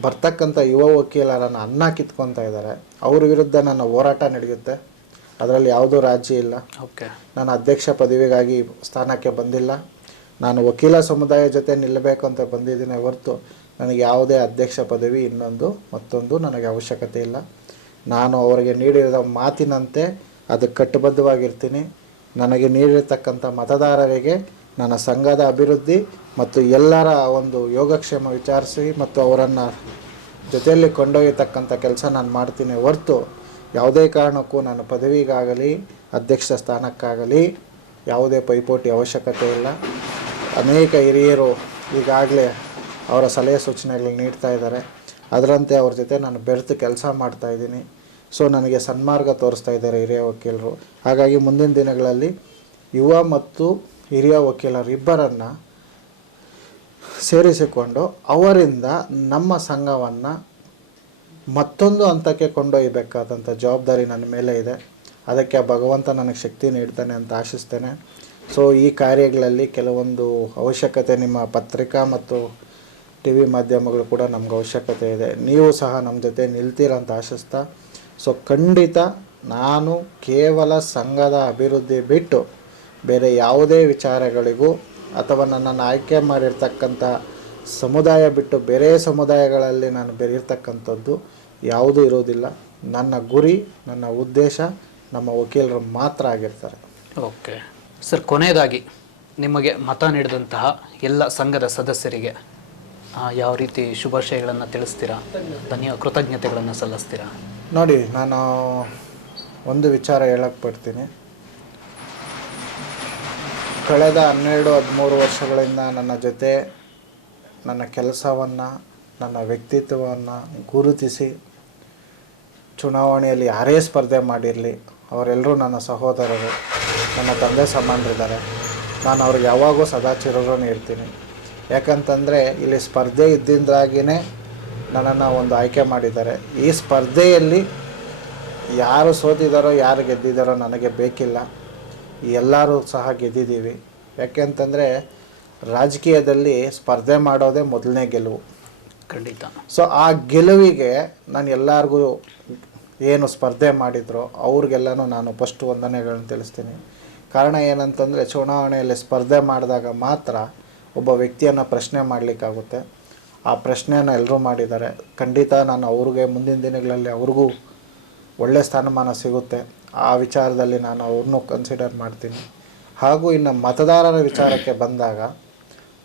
ಬರ್ತಕ್ಕಂಥ ಯುವ ವಕೀಲರನ್ನು ಅನ್ನ ಕಿತ್ಕೊತಾ ಇದ್ದಾರೆ. ಅವ್ರ ವಿರುದ್ಧ ನನ್ನ ಹೋರಾಟ ನಡೆಯುತ್ತೆ. ಅದರಲ್ಲಿ ಯಾವುದೂ ರಾಜಿ ಇಲ್ಲ. ಓಕೆ. ನಾನು ಅಧ್ಯಕ್ಷ ಪದವಿಗಾಗಿ ಸ್ಥಾನಕ್ಕೆ ಬಂದಿಲ್ಲ. ನಾನು ವಕೀಲ ಸಮುದಾಯ ಜೊತೆ ನಿಲ್ಲಬೇಕು ಅಂತ ಬಂದಿದ್ದೀನಿ ಹೊರತು ನನಗೆ ಯಾವುದೇ ಅಧ್ಯಕ್ಷ ಪದವಿ ಇನ್ನೊಂದು ಮತ್ತೊಂದು ನನಗೆ ಅವಶ್ಯಕತೆ ಇಲ್ಲ. ನಾನು ಅವರಿಗೆ ನೀಡಿದ ಮಾತಿನಂತೆ ಅದಕ್ಕೆ ಕಟ್ಟುಬದ್ಧವಾಗಿರ್ತೀನಿ. ನನಗೆ ನೀಡಿರ್ತಕ್ಕಂಥ ಮತದಾರರಿಗೆ ನನ್ನ ಸಂಘದ ಅಭಿವೃದ್ಧಿ ಮತ್ತು ಎಲ್ಲರ ಒಂದು ಯೋಗಕ್ಷೇಮ ವಿಚಾರಿಸಿ ಮತ್ತು ಅವರನ್ನು ಜೊತೆಯಲ್ಲಿ ಕೊಂಡೊಯ್ಯತಕ್ಕಂಥ ಕೆಲಸ ನಾನು ಮಾಡ್ತೀನಿ ಹೊರತು ಯಾವುದೇ ಕಾರಣಕ್ಕೂ ನಾನು ಪದವಿಗಾಗಲಿ, ಅಧ್ಯಕ್ಷ ಸ್ಥಾನಕ್ಕಾಗಲಿ ಯಾವುದೇ ಪೈಪೋಟಿ ಅವಶ್ಯಕತೆ ಇಲ್ಲ. ಅನೇಕ ಹಿರಿಯರು ಈಗಾಗಲೇ ಅವರ ಸಲಹೆ ಸೂಚನೆಗಳು ನೀಡ್ತಾ ಇದ್ದಾರೆ. ಅದರಂತೆ ಅವ್ರ ಜೊತೆ ನಾನು ಬೆರೆತು ಕೆಲಸ ಮಾಡ್ತಾ ಇದ್ದೀನಿ. ಸೊ, ನನಗೆ ಸನ್ಮಾರ್ಗ ತೋರಿಸ್ತಾ ಇದ್ದಾರೆ ಹಿರಿಯ ವಕೀಲರು. ಹಾಗಾಗಿ ಮುಂದಿನ ದಿನಗಳಲ್ಲಿ ಯುವ ಮತ್ತು ಹಿರಿಯ ವಕೀಲರು ಇಬ್ಬರನ್ನು ಸೇರಿಸಿಕೊಂಡು ಅವರಿಂದ ನಮ್ಮ ಸಂಘವನ್ನು ಮತ್ತೊಂದು ಹಂತಕ್ಕೆ ಕೊಂಡೊಯ್ಯಬೇಕಾದಂಥ ಜವಾಬ್ದಾರಿ ನನ್ನ ಮೇಲೆ ಇದೆ. ಅದಕ್ಕೆ ಭಗವಂತ ನನಗೆ ಶಕ್ತಿ ನೀಡ್ತಾನೆ ಅಂತ ಆಶಿಸ್ತೇನೆ. ಸೊ ಈ ಕಾರ್ಯಗಳಲ್ಲಿ ಕೆಲವೊಂದು ಅವಶ್ಯಕತೆ ನಿಮ್ಮ ಪತ್ರಿಕಾ ಮತ್ತು ಟಿ ವಿ ಮಾಧ್ಯಮಗಳು ಕೂಡ ನಮ್ಗೆ ಅವಶ್ಯಕತೆ ಇದೆ. ನೀವು ಸಹ ನಮ್ಮ ಜೊತೆ ನಿಲ್ತೀರಂತ ಆಶಿಸ್ತಾ ಸೊ ಖಂಡಿತ ನಾನು ಕೇವಲ ಸಂಘದ ಅಭಿವೃದ್ಧಿ ಬಿಟ್ಟು ಬೇರೆ ಯಾವುದೇ ವಿಚಾರಗಳಿಗೂ ಅಥವಾ ನನ್ನನ್ನು ಆಯ್ಕೆ ಮಾಡಿರ್ತಕ್ಕಂಥ ಸಮುದಾಯ ಬಿಟ್ಟು ಬೇರೆ ಸಮುದಾಯಗಳಲ್ಲಿ ನಾನು ಬೆರೆಯಿರ್ತಕ್ಕಂಥದ್ದು ಯಾವುದೂ ಇರೋದಿಲ್ಲ ನನ್ನ ಗುರಿ ನನ್ನ ಉದ್ದೇಶ ನಮ್ಮ ವಕೀಲರು ಮಾತ್ರ ಆಗಿರ್ತಾರೆ. ಓಕೆ. ಸರ್ ಕೊನೆಯದಾಗಿ ನಿಮಗೆ ಮತ ನೀಡಿದಂತಹ ಎಲ್ಲ ಸಂಘದ ಸದಸ್ಯರಿಗೆ ಯಾವ ರೀತಿ ಶುಭಾಶಯಗಳನ್ನು ತಿಳಿಸ್ತೀರಾ? ಧನ್ಯ ಕೃತಜ್ಞತೆಗಳನ್ನು ಸಲ್ಲಿಸ್ತೀರಾ? ನೋಡಿ ನಾನು ಒಂದು ವಿಚಾರ ಹೇಳಕ್ಕೆ ಬರ್ತೀನಿ. ಕಳೆದ ಹನ್ನೆರಡು, ಹದಿಮೂರು ವರ್ಷಗಳಿಂದ ನನ್ನ ಜೊತೆ ನನ್ನ ಕೆಲಸವನ್ನು, ನನ್ನ ವ್ಯಕ್ತಿತ್ವವನ್ನು ಗುರುತಿಸಿ ಚುನಾವಣೆಯಲ್ಲಿ ಯಾರೇ ಸ್ಪರ್ಧೆ ಮಾಡಿರಲಿ, ಅವರೆಲ್ಲರೂ ನನ್ನ ಸಹೋದರರು, ನನ್ನ ತಂದೆ ಸಮಾನರಿದ್ದಾರೆ ನಾನು ಅವ್ರಿಗೆ ಯಾವಾಗೂ ಸದಾ ಚಿರೋರನ್ನು ಇರ್ತೀನಿ ಯಾಕಂತಂದರೆ, ಇಲ್ಲಿ ಸ್ಪರ್ಧೆ ಇದ್ದಿಂದಾಗಿಯೇ ನನ್ನನ್ನು ಒಂದು ಆಯ್ಕೆ ಮಾಡಿದ್ದಾರೆ. ಈ ಸ್ಪರ್ಧೆಯಲ್ಲಿ ಯಾರು ಸೋತಿದ್ದಾರೋ ಯಾರು ಗೆದ್ದಿದ್ದಾರೋ ನನಗೆ ಬೇಕಿಲ್ಲ. ಎಲ್ಲರೂ ಸಹ ಗೆದ್ದಿದ್ದೀವಿ. ಯಾಕೆಂತಂದರೆ ರಾಜಕೀಯದಲ್ಲಿ ಸ್ಪರ್ಧೆ ಮಾಡೋದೇ ಮೊದಲನೇ ಗೆಲುವು. ಖಂಡಿತ. ಸೊ ಆ ಗೆಲುವಿಗೆ ನಾನು ಎಲ್ಲರಿಗೂ ಏನು ಸ್ಪರ್ಧೆ ಮಾಡಿದ್ರು ಅವ್ರಿಗೆಲ್ಲನೂ ನಾನು ಫಸ್ಟ್ ವಂದನೆಗಳನ್ನ ತಿಳಿಸ್ತೀನಿ. ಕಾರಣ ಏನಂತಂದರೆ ಚುನಾವಣೆಯಲ್ಲಿ ಸ್ಪರ್ಧೆ ಮಾಡಿದಾಗ ಮಾತ್ರ ಒಬ್ಬ ವ್ಯಕ್ತಿಯನ್ನು ಪ್ರಶ್ನೆ ಮಾಡಲಿಕ್ಕಾಗುತ್ತೆ. ಆ ಪ್ರಶ್ನೆಯನ್ನು ಎಲ್ಲರೂ ಮಾಡಿದ್ದಾರೆ. ಖಂಡಿತ ನಾನು ಅವ್ರಿಗೆ ಮುಂದಿನ ದಿನಗಳಲ್ಲಿ ಅವ್ರಿಗೂ ಒಳ್ಳೆಯ ಸ್ಥಾನಮಾನ ಸಿಗುತ್ತೆ. ಆ ವಿಚಾರದಲ್ಲಿ ನಾನು ಅವ್ರನ್ನೂ ಕನ್ಸಿಡರ್ ಮಾಡ್ತೀನಿ. ಹಾಗೂ ಇನ್ನು ಮತದಾರರ ವಿಚಾರಕ್ಕೆ ಬಂದಾಗ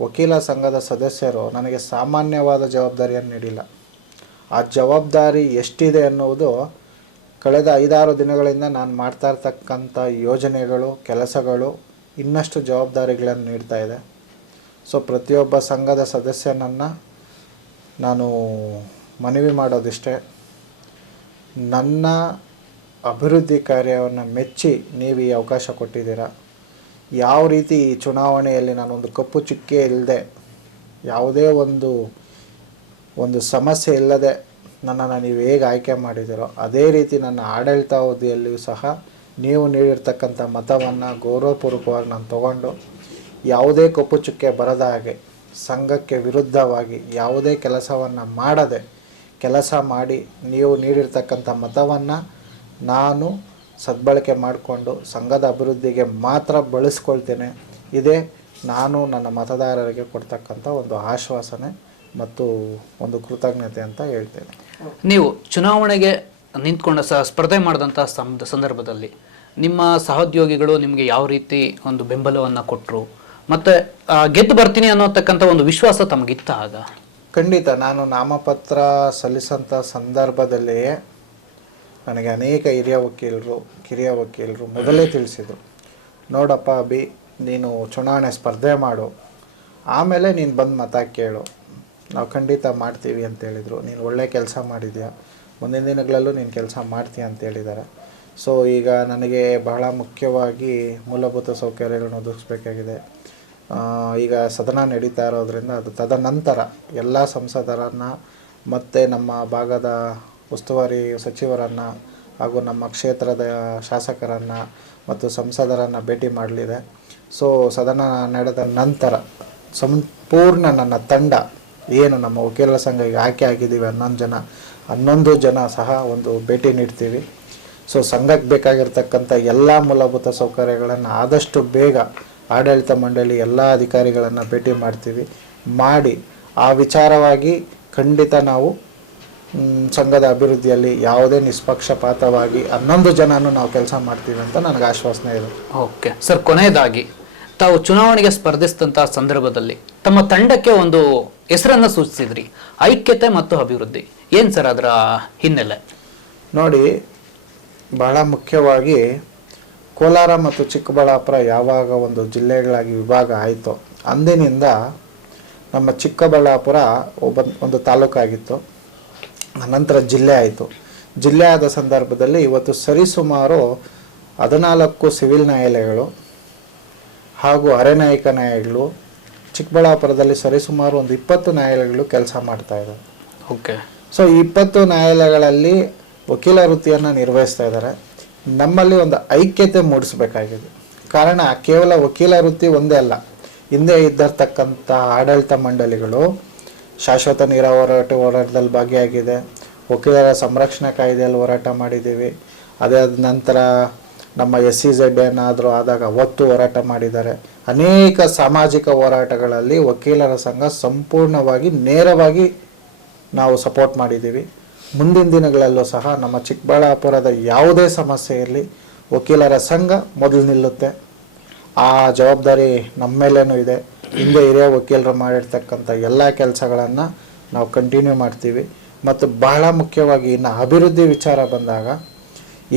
ವಕೀಲ ಸಂಘದ ಸದಸ್ಯರು ನನಗೆ ಸಾಮಾನ್ಯವಾದ ಜವಾಬ್ದಾರಿಯನ್ನು ನೀಡಿಲ್ಲ. ಆ ಜವಾಬ್ದಾರಿ ಎಷ್ಟಿದೆ ಅನ್ನುವುದು ಕಳೆದ ಐದಾರು ದಿನಗಳಿಂದ ನಾನು ಮಾಡ್ತಾ ಇರ್ತಕ್ಕಂಥ ಯೋಜನೆಗಳು, ಕೆಲಸಗಳು ಇನ್ನಷ್ಟು ಜವಾಬ್ದಾರಿಗಳನ್ನು ನೀಡ್ತಾ ಇದೆ. ಸೊ ಪ್ರತಿಯೊಬ್ಬ ಸಂಘದ ಸದಸ್ಯನನ್ನು ನಾನು ಮನವಿ ಮಾಡೋದಿಷ್ಟೇ. ನನ್ನ ಅಭಿವೃದ್ಧಿ ಕಾರ್ಯವನ್ನು ಮೆಚ್ಚಿ ನೀವು ಈ ಅವಕಾಶ ಕೊಟ್ಟಿದ್ದೀರಾ? ಯಾವ ರೀತಿ ಈ ಚುನಾವಣೆಯಲ್ಲಿ ನಾನೊಂದು ಕಪ್ಪು ಚುಕ್ಕೆ ಇಲ್ಲದೆ, ಯಾವುದೇ ಒಂದು ಒಂದು ಸಮಸ್ಯೆ ಇಲ್ಲದೆ ನನ್ನನ್ನು ನೀವು ಹೇಗೆ ಆಯ್ಕೆ ಮಾಡಿದ್ದೀರೋ, ಅದೇ ರೀತಿ ನನ್ನ ಆಡಳಿತಾವಧಿಯಲ್ಲಿಯೂ ಸಹ ನೀವು ನೀಡಿರ್ತಕ್ಕಂಥ ಮತವನ್ನು ಗೌರವಪೂರ್ವಕವಾಗಿ ನಾನು ತಗೊಂಡು ಯಾವುದೇ ಕಪ್ಪು ಚುಕ್ಕೆ ಬರದ ಹಾಗೆ ಸಂಘಕ್ಕೆ ವಿರುದ್ಧವಾಗಿ ಯಾವುದೇ ಕೆಲಸವನ್ನು ಮಾಡದೆ ಕೆಲಸ ಮಾಡಿ ನೀವು ನೀಡಿರ್ತಕ್ಕಂಥ ಮತವನ್ನು ನಾನು ಸದ್ಬಳಕೆ ಮಾಡಿಕೊಂಡು ಸಂಘದ ಅಭಿವೃದ್ಧಿಗೆ ಮಾತ್ರ ಬಳಸ್ಕೊಳ್ತೇನೆ. ಇದೇ ನಾನು ನನ್ನ ಮತದಾರರಿಗೆ ಕೊಡ್ತಕ್ಕಂಥ ಒಂದು ಆಶ್ವಾಸನೆ ಮತ್ತು ಒಂದು ಕೃತಜ್ಞತೆ ಅಂತ ಹೇಳ್ತೇನೆ. ನೀವು ಚುನಾವಣೆಗೆ ನಿಂತ್ಕೊಂಡ ಸಹ ಸ್ಪರ್ಧೆ ಮಾಡಿದಂಥ ಸಂದರ್ಭದಲ್ಲಿ ನಿಮ್ಮ ಸಹೋದ್ಯೋಗಿಗಳು ನಿಮಗೆ ಯಾವ ರೀತಿ ಒಂದು ಬೆಂಬಲವನ್ನು ಕೊಟ್ಟರು ಮತ್ತು ಗೆದ್ದು ಬರ್ತೀನಿ ಅನ್ನೋತಕ್ಕಂಥ ಒಂದು ವಿಶ್ವಾಸ ತಮಗಿತ್ತ ಆಗ? ಖಂಡಿತ. ನಾನು ನಾಮಪತ್ರ ಸಲ್ಲಿಸಂಥ ಸಂದರ್ಭದಲ್ಲಿಯೇ ನನಗೆ ಅನೇಕ ಹಿರಿಯ ವಕೀಲರು, ಕಿರಿಯ ವಕೀಲರು ಮೊದಲೇ ತಿಳಿಸಿದರು. ನೋಡಪ್ಪ ಅಭಿ, ನೀನು ಚುನಾವಣೆ ಸ್ಪರ್ಧೆ ಮಾಡು. ಆಮೇಲೆ ನೀನು ಬಂದು ಮತ ಕೇಳು. ನಾವು ಖಂಡಿತ ಮಾಡ್ತೀವಿ ಅಂತ ಹೇಳಿದರು. ನೀನು ಒಳ್ಳೆ ಕೆಲಸ ಮಾಡಿದ್ಯಾ? ಮುಂದಿನ ದಿನಗಳಲ್ಲೂ ನೀನು ಕೆಲಸ ಮಾಡ್ತೀಯ ಅಂತ ಹೇಳಿದ್ದಾರೆ ಸೊ ಈಗ ನನಗೆ ಬಹಳ ಮುಖ್ಯವಾಗಿ ಮೂಲಭೂತ ಸೌಕರ್ಯಗಳನ್ನು ಒದಗಿಸ್ಬೇಕಾಗಿದೆ. ಈಗ ಸದನ ನಡೀತಾ ಇರೋದ್ರಿಂದ ಅದು ತದನಂತರ ಎಲ್ಲ ಸಂಸದರನ್ನು ಮತ್ತು ನಮ್ಮ ಭಾಗದ ಉಸ್ತುವಾರಿ ಸಚಿವರನ್ನು ಹಾಗೂ ನಮ್ಮ ಕ್ಷೇತ್ರದ ಶಾಸಕರನ್ನು ಮತ್ತು ಸಂಸದರನ್ನು ಭೇಟಿ ಮಾಡಲಿದೆ. ಸೊ ಸದನ ನಡೆದ ನಂತರ ಸಂಪೂರ್ಣ ನನ್ನ ತಂಡ, ಏನು ನಮ್ಮ ವಕೀಲರ ಸಂಘ ಈಗ ಆಯ್ಕೆ ಆಗಿದ್ದೀವಿ ಹನ್ನೊಂದು ಜನ ಹನ್ನೊಂದು ಜನ ಸಹ ಒಂದು ಭೇಟಿ ನೀಡ್ತೀವಿ. ಸೊ ಸಂಘಕ್ಕೆ ಬೇಕಾಗಿರ್ತಕ್ಕಂಥ ಎಲ್ಲ ಮೂಲಭೂತ ಸೌಕರ್ಯಗಳನ್ನು ಆದಷ್ಟು ಬೇಗ ಆಡಳಿತ ಮಂಡಳಿ ಎಲ್ಲ ಅಧಿಕಾರಿಗಳನ್ನು ಭೇಟಿ ಮಾಡ್ತೀವಿ. ಮಾಡಿ ಆ ವಿಚಾರವಾಗಿ ಖಂಡಿತ ನಾವು ಸಂಘದ ಅಭಿವೃದ್ಧಿಯಲ್ಲಿ ಯಾವುದೇ ನಿಷ್ಪಕ್ಷಪಾತವಾಗಿ ಹನ್ನೊಂದು ಜನನೂ ನಾವು ಕೆಲಸ ಮಾಡ್ತೀವಿ ಅಂತ ನನಗೆ ಆಶ್ವಾಸನೆ ಇದೆ. ಓಕೆ. ಸರ್ ಕೊನೆಯದಾಗಿ ತಾವು ಚುನಾವಣೆಗೆ ಸ್ಪರ್ಧಿಸಿದಂತಹ ಸಂದರ್ಭದಲ್ಲಿ ತಮ್ಮ ತಂಡಕ್ಕೆ ಒಂದು ಹೆಸರನ್ನ ಸೂಚಿಸಿದ್ರಿ ಐಕ್ಯತೆ ಮತ್ತು ಅಭಿವೃದ್ಧಿ. ಏನು ಸರ್ ಅದರ ಹಿನ್ನೆಲೆ? ನೋಡಿ ಬಹಳ ಮುಖ್ಯವಾಗಿ ಕೋಲಾರ ಮತ್ತು ಚಿಕ್ಕಬಳ್ಳಾಪುರ ಯಾವಾಗ ಒಂದು ಜಿಲ್ಲೆಗಳಾಗಿ ವಿಭಾಗ ಆಯಿತು ಅಂದಿನಿಂದ ನಮ್ಮ ಚಿಕ್ಕಬಳ್ಳಾಪುರ ಒಬ್ಬ ಒಂದು ತಾಲೂಕಾಗಿತ್ತು. ಅನಂತರ ಜಿಲ್ಲೆ ಆಯಿತು. ಜಿಲ್ಲೆ ಆದ ಸಂದರ್ಭದಲ್ಲಿ ಇವತ್ತು ಸರಿಸುಮಾರು ಹದಿನಾಲ್ಕು ಸಿವಿಲ್ ನ್ಯಾಯಾಲಯಗಳು ಹಾಗೂ ಅರೆ ನ್ಯಾಯಿಕ ನ್ಯಾಯಾಲಯಗಳು ಚಿಕ್ಕಬಳ್ಳಾಪುರದಲ್ಲಿ ಸರಿಸುಮಾರು ಒಂದು ಇಪ್ಪತ್ತು ನ್ಯಾಯಾಲಯಗಳು ಕೆಲಸ ಮಾಡ್ತಾ ಇದ್ದಾವೆ ಓಕೆ. ಸೊ ಈ ಇಪ್ಪತ್ತು ನ್ಯಾಯಾಲಯಗಳಲ್ಲಿ ವಕೀಲ ವೃತ್ತಿಯನ್ನು ನಿರ್ವಹಿಸ್ತಾ ಇದ್ದಾರೆ ನಮ್ಮಲ್ಲಿ ಒಂದು ಐಕ್ಯತೆ ಮೂಡಿಸಬೇಕಾಗಿದೆ. ಕಾರಣ ಕೇವಲ ವಕೀಲ ವೃತ್ತಿ ಒಂದೇ ಅಲ್ಲ. ಹಿಂದೆ ಇದ್ದಿರ್ತಕ್ಕಂಥ ಆಡಳಿತ ಮಂಡಳಿಗಳು ಶಾಶ್ವತ ನೀರಾವರಿ ಹೋರಾಟ ಹೋರಾಟದಲ್ಲಿ ಭಾಗಿಯಾಗಿದೆ. ವಕೀಲರ ಸಂರಕ್ಷಣಾ ಕಾಯ್ದೆಯಲ್ಲಿ ಹೋರಾಟ ಮಾಡಿದ್ದೀವಿ. ಅದಾದ ನಂತರ ನಮ್ಮ ಎಸ್ ಸಿ ಝೆಡ್ ಏನಾದರೂ ಆದಾಗ ಅವತ್ತು ಹೋರಾಟ ಮಾಡಿದ್ದಾರೆ. ಅನೇಕ ಸಾಮಾಜಿಕ ಹೋರಾಟಗಳಲ್ಲಿ ವಕೀಲರ ಸಂಘ ಸಂಪೂರ್ಣವಾಗಿ ನೇರವಾಗಿ ನಾವು ಸಪೋರ್ಟ್ ಮಾಡಿದ್ದೀವಿ. ಮುಂದಿನ ದಿನಗಳಲ್ಲೂ ಸಹ ನಮ್ಮ ಚಿಕ್ಕಬಳ್ಳಾಪುರದ ಯಾವುದೇ ಸಮಸ್ಯೆ ಇರಲಿ, ವಕೀಲರ ಸಂಘ ಮೊದಲು ನಿಲ್ಲುತ್ತೆ. ಆ ಜವಾಬ್ದಾರಿ ನಮ್ಮ ಮೇಲೇನೂ ಇದೆ. ಹಿಂದೆ ಹಿರಿಯ ವಕೀಲರು ಮಾಡಿರ್ತಕ್ಕಂಥ ಎಲ್ಲ ಕೆಲಸಗಳನ್ನು ನಾವು ಕಂಟಿನ್ಯೂ ಮಾಡ್ತೀವಿ. ಮತ್ತು ಬಹಳ ಮುಖ್ಯವಾಗಿ ಇನ್ನು ಅಭಿವೃದ್ಧಿ ವಿಚಾರ ಬಂದಾಗ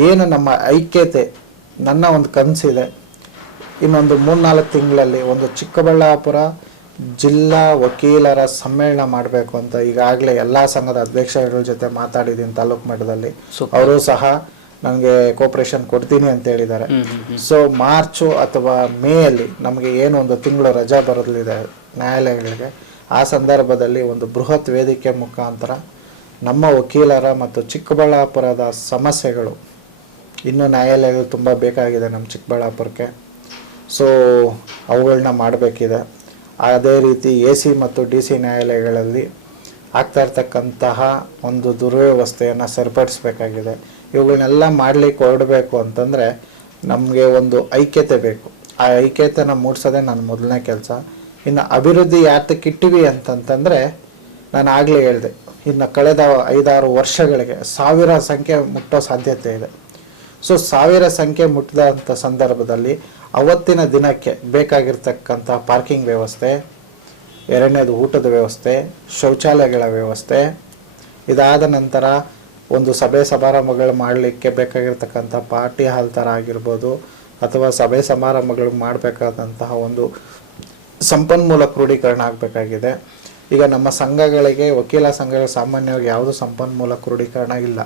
ಏನು ನಮ್ಮ ಐಕ್ಯತೆ ನನ್ನ ಒಂದು ಕನಸಿದೆ. ಇನ್ನೊಂದು ಮೂರ್ನಾಲ್ಕು ತಿಂಗಳಲ್ಲಿ ಒಂದು ಚಿಕ್ಕಬಳ್ಳಾಪುರ ಜಿಲ್ಲಾ ವಕೀಲರ ಸಮ್ಮೇಳನ ಮಾಡಬೇಕು ಅಂತ ಈಗಾಗಲೇ ಎಲ್ಲ ಸಂಘದ ಅಧ್ಯಕ್ಷರ ಜೊತೆ ಮಾತಾಡಿದ್ದೀನಿ ತಾಲೂಕು ಮಟ್ಟದಲ್ಲಿ. ಅವರು ಸಹ ನನಗೆ ಕೋಪರೇಷನ್ ಕೊಡ್ತೀನಿ ಅಂತ ಹೇಳಿದ್ದಾರೆ. ಸೊ ಮಾರ್ಚು ಅಥವಾ ಮೇಯಲ್ಲಿ ನಮಗೆ ಏನು ಒಂದು ತಿಂಗಳು ರಜಾ ಬರಲಿದೆ ನ್ಯಾಯಾಲಯಗಳಿಗೆ ಆ ಸಂದರ್ಭದಲ್ಲಿ ಒಂದು ಬೃಹತ್ ವೇದಿಕೆ ಮುಖಾಂತರ ನಮ್ಮ ವಕೀಲರ ಮತ್ತು ಚಿಕ್ಕಬಳ್ಳಾಪುರದ ಸಮಸ್ಯೆಗಳು ಇನ್ನೂ ನ್ಯಾಯಾಲಯಗಳು ತುಂಬ ಬೇಕಾಗಿದೆ ನಮ್ಮ ಚಿಕ್ಕಬಳ್ಳಾಪುರಕ್ಕೆ. ಸೊ ಅವುಗಳನ್ನ ಮಾಡಬೇಕಿದೆ. ಅದೇ ರೀತಿ ಎ ಸಿ ಮತ್ತು ಡಿ ಸಿ ನ್ಯಾಯಾಲಯಗಳಲ್ಲಿ ಆಗ್ತಾ ಇರ್ತಕ್ಕಂತಹ ಒಂದು ದುರ್ವ್ಯವಸ್ಥೆಯನ್ನು ಸರಿಪಡಿಸ್ಬೇಕಾಗಿದೆ. ಇವುಗಳನ್ನೆಲ್ಲ ಮಾಡಲಿಕ್ಕೆ ಹೊರಡಬೇಕು ಅಂತಂದರೆ ನಮಗೆ ಒಂದು ಐಕ್ಯತೆ ಬೇಕು. ಆ ಐಕ್ಯತೆನ ಮೂಡಿಸೋದೇ ನನ್ನ ಮೊದಲನೇ ಕೆಲಸ. ಇನ್ನು ಅಭಿವೃದ್ಧಿ ಯಾತಕ್ಕಿಟ್ಟಿವಿ ಅಂತಂತಂದರೆ ನಾನು ಆಗಲೇ ಹೇಳಿದೆ, ಇನ್ನು ಕಳೆದ ಐದಾರು ವರ್ಷಗಳಿಗೆ ಸಾವಿರ ಸಂಖ್ಯೆ ಮುಟ್ಟೋ ಸಾಧ್ಯತೆ ಇದೆ. ಸೊ ಸಾವಿರ ಸಂಖ್ಯೆ ಮುಟ್ಟಿದಂಥ ಸಂದರ್ಭದಲ್ಲಿ ಅವತ್ತಿನ ದಿನಕ್ಕೆ ಬೇಕಾಗಿರ್ತಕ್ಕಂಥ ಪಾರ್ಕಿಂಗ್ ವ್ಯವಸ್ಥೆ, ಎರಡನೇದು ಊಟದ ವ್ಯವಸ್ಥೆ, ಶೌಚಾಲಯಗಳ ವ್ಯವಸ್ಥೆ, ಇದಾದ ನಂತರ ಒಂದು ಸಭೆ ಸಮಾರಂಭಗಳು ಮಾಡಲಿಕ್ಕೆ ಬೇಕಾಗಿರ್ತಕ್ಕಂಥ ಪಾರ್ಟಿ ಹಾಲ್ ಥರ ಆಗಿರ್ಬೋದು, ಅಥವಾ ಸಭೆ ಸಮಾರಂಭಗಳು ಮಾಡಬೇಕಾದಂತಹ ಒಂದು ಸಂಪನ್ಮೂಲ ಕ್ರೋಢೀಕರಣ ಆಗಬೇಕಾಗಿದೆ. ಈಗ ನಮ್ಮ ಸಂಘಗಳಿಗೆ, ವಕೀಲ ಸಂಘಗಳು ಸಾಮಾನ್ಯವಾಗಿ ಯಾವುದು ಸಂಪನ್ಮೂಲ ಕ್ರೋಢೀಕರಣ ಇಲ್ಲ.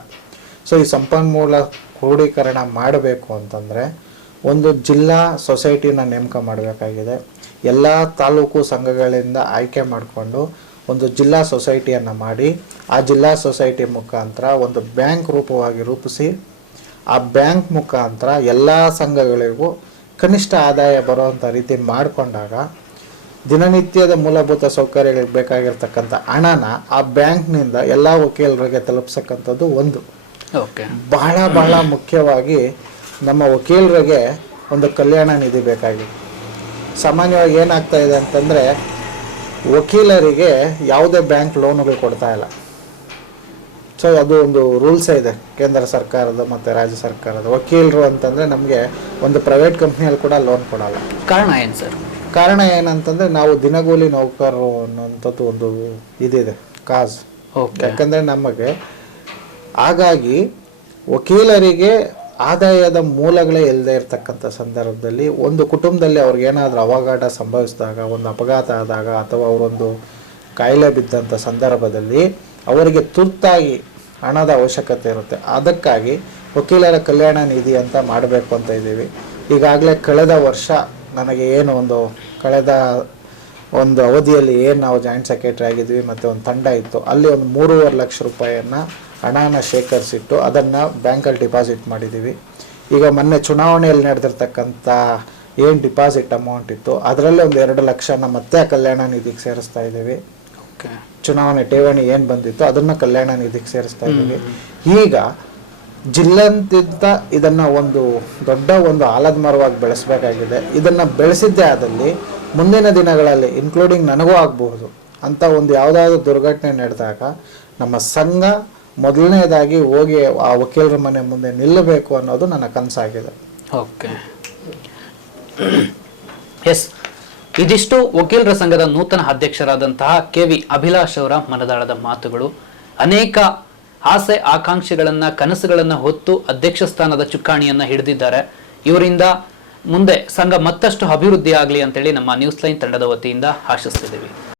ಸೊ ಈ ಸಂಪನ್ಮೂಲ ಕ್ರೋಢೀಕರಣ ಮಾಡಬೇಕು ಅಂತಂದರೆ ಒಂದು ಜಿಲ್ಲಾ ಸೊಸೈಟಿನ ನೇಮಕ ಮಾಡಬೇಕಾಗಿದೆ. ಎಲ್ಲ ತಾಲೂಕು ಸಂಘಗಳಿಂದ ಆಯ್ಕೆ ಮಾಡಿಕೊಂಡು ಒಂದು ಜಿಲ್ಲಾ ಸೊಸೈಟಿಯನ್ನು ಮಾಡಿ ಆ ಜಿಲ್ಲಾ ಸೊಸೈಟಿ ಮುಖಾಂತರ ಒಂದು ಬ್ಯಾಂಕ್ ರೂಪವಾಗಿ ರೂಪಿಸಿ ಆ ಬ್ಯಾಂಕ್ ಮುಖಾಂತರ ಎಲ್ಲ ಸಂಘಗಳಿಗೂ ಕನಿಷ್ಠ ಆದಾಯ ಬರುವಂಥ ರೀತಿ ಮಾಡಿಕೊಂಡಾಗ ದಿನನಿತ್ಯದ ಮೂಲಭೂತ ಸೌಕರ್ಯಗಳಿಗೆ ಬೇಕಾಗಿರ್ತಕ್ಕಂಥ ಹಣನ ಆ ಬ್ಯಾಂಕ್ನಿಂದ ಎಲ್ಲ ವಕೀಲರಿಗೆ ತಲುಪಿಸಕ್ಕಂಥದ್ದು ಒಂದು. ಓಕೆ. ಬಹಳ ಬಹಳ ಮುಖ್ಯವಾಗಿ ನಮ್ಮ ವಕೀಲರಿಗೆ ಒಂದು ಕಲ್ಯಾಣ ನಿಧಿ ಬೇಕಾಗಿದೆ. ಸಾಮಾನ್ಯವಾಗಿ ಏನಾಗ್ತಾ ಇದೆ ಅಂತಂದರೆ ವಕೀಲರಿಗೆ ಯಾವುದೇ ಬ್ಯಾಂಕ್ ಲೋನುಗಳು ಕೊಡ್ತಾ ಇಲ್ಲ. ಸೊ ಅದು ಒಂದು ರೂಲ್ಸೇ ಇದೆ ಕೇಂದ್ರ ಸರ್ಕಾರದ ಮತ್ತು ರಾಜ್ಯ ಸರ್ಕಾರದ. ವಕೀಲರು ಅಂತಂದರೆ ನಮಗೆ ಒಂದು ಪ್ರೈವೇಟ್ ಕಂಪ್ನಿಯಲ್ಲಿ ಕೂಡ ಲೋನ್ ಕೊಡಲ್ಲ. ಕಾರಣ ಏನು ಸರ್? ಕಾರಣ ಏನಂತಂದರೆ ನಾವು ದಿನಗೂಲಿ ನೌಕರರು ಅನ್ನೋಂಥದ್ದು ಒಂದು ಇದಿದೆ ಕಾಸ್. ಓಕೆ ಯಾಕಂದರೆ ನಮಗೆ ಹಾಗಾಗಿ ವಕೀಲರಿಗೆ ಆದಾಯದ ಮೂಲಗಳೇ ಇಲ್ಲದೆ ಇರತಕ್ಕಂಥ ಸಂದರ್ಭದಲ್ಲಿ ಒಂದು ಕುಟುಂಬದಲ್ಲಿ ಅವ್ರಿಗೇನಾದರೂ ಅವಘಾಟ ಸಂಭವಿಸಿದಾಗ, ಒಂದು ಅಪಘಾತ ಆದಾಗ ಅಥವಾ ಅವರೊಂದು ಕಾಯಿಲೆ ಬಿದ್ದಂಥ ಸಂದರ್ಭದಲ್ಲಿ ಅವರಿಗೆ ತುರ್ತಾಗಿ ಹಣದ ಅವಶ್ಯಕತೆ ಇರುತ್ತೆ. ಅದಕ್ಕಾಗಿ ವಕೀಲರ ಕಲ್ಯಾಣ ನಿಧಿ ಅಂತ ಮಾಡಬೇಕು ಅಂತ ಇದ್ದೀವಿ. ಈಗಾಗಲೇ ಕಳೆದ ವರ್ಷ ನನಗೆ ಏನು ಒಂದು, ಕಳೆದ ಒಂದು ಅವಧಿಯಲ್ಲಿ ಏನು ನಾವು ಜಾಯಿಂಟ್ ಸೆಕ್ರೆಟರಿ ಆಗಿದ್ವಿ, ಮತ್ತು ಒಂದು ತಂಡ ಇತ್ತು. ಅಲ್ಲಿ ಒಂದು ಮೂರುವರೆ ಲಕ್ಷ ರೂಪಾಯಿಯನ್ನು ಹಣನ ಶೇಖರಿಸಿಟ್ಟು ಅದನ್ನು ಬ್ಯಾಂಕಲ್ಲಿ ಡಿಪಾಸಿಟ್ ಮಾಡಿದ್ದೀವಿ. ಈಗ ಮೊನ್ನೆ ಚುನಾವಣೆಯಲ್ಲಿ ನಡೆದಿರ್ತಕ್ಕಂಥ ಏನು ಡಿಪಾಸಿಟ್ ಅಮೌಂಟ್ ಇತ್ತು ಅದರಲ್ಲೇ ಒಂದು ಎರಡು ಲಕ್ಷನ ಮತ್ತೆ ಕಲ್ಯಾಣ ನಿಧಿಗೆ ಸೇರಿಸ್ತಾ ಇದ್ದೀವಿ. ಓಕೆ. ಚುನಾವಣೆ ಠೇವಣಿ ಏನು ಬಂದಿತ್ತು ಅದನ್ನು ಕಲ್ಯಾಣ ನಿಧಿಗೆ ಸೇರಿಸ್ತಾ ಇದ್ದೀವಿ. ಈಗ ಜಿಲ್ಲೆಂತಿಂತ ಇದನ್ನು ಒಂದು ದೊಡ್ಡ ಒಂದು ಆಲದ ಮರವಾಗಿ ಬೆಳೆಸಬೇಕಾಗಿದೆ. ಇದನ್ನು ಬೆಳೆಸಿದ್ದೇ ಆದಲ್ಲಿ ಮುಂದಿನ ದಿನಗಳಲ್ಲಿ ಇನ್ಕ್ಲೂಡಿಂಗ್ ನನಗೂ ಆಗಬಹುದು ಅಂತ ಒಂದು ಯಾವುದಾದ್ರು ದುರ್ಘಟನೆ ನಡೆದಾಗ ನಮ್ಮ ಸಂಘ ಮೊದಲನೇದಾಗಿ ಹೋಗಿ ಆ ವಕೀಲರ ಮನೆ ಮುಂದೆ ನಿಲ್ಲಬೇಕು ಅನ್ನೋದು ನನ್ನ ಕನಸಾಗಿದೆ. ಓಕೆ. ಎಸ್ ಇದಿಷ್ಟು ವಕೀಲರ ಸಂಘದ ನೂತನ ಅಧ್ಯಕ್ಷರಾದಂತಹ ಕೆ ವಿ ಅಭಿಲಾಷ್ ಅವರ ಮನದಾಳದ ಮಾತುಗಳು. ಅನೇಕ ಆಸೆ ಆಕಾಂಕ್ಷೆಗಳನ್ನ, ಕನಸುಗಳನ್ನ ಹೊತ್ತು ಅಧ್ಯಕ್ಷ ಸ್ಥಾನದ ಚುಕ್ಕಾಣಿಯನ್ನ ಹಿಡಿದಿದ್ದಾರೆ. ಇವರಿಂದ ಮುಂದೆ ಸಂಘ ಮತ್ತಷ್ಟು ಅಭಿವೃದ್ಧಿ ಆಗಲಿ ಅಂತೇಳಿ ನಮ್ಮ ನ್ಯೂಸ್ ಲೈನ್ ತಂಡದ ವತಿಯಿಂದ ಆಶಿಸ್ತಿದ್ದೀವಿ.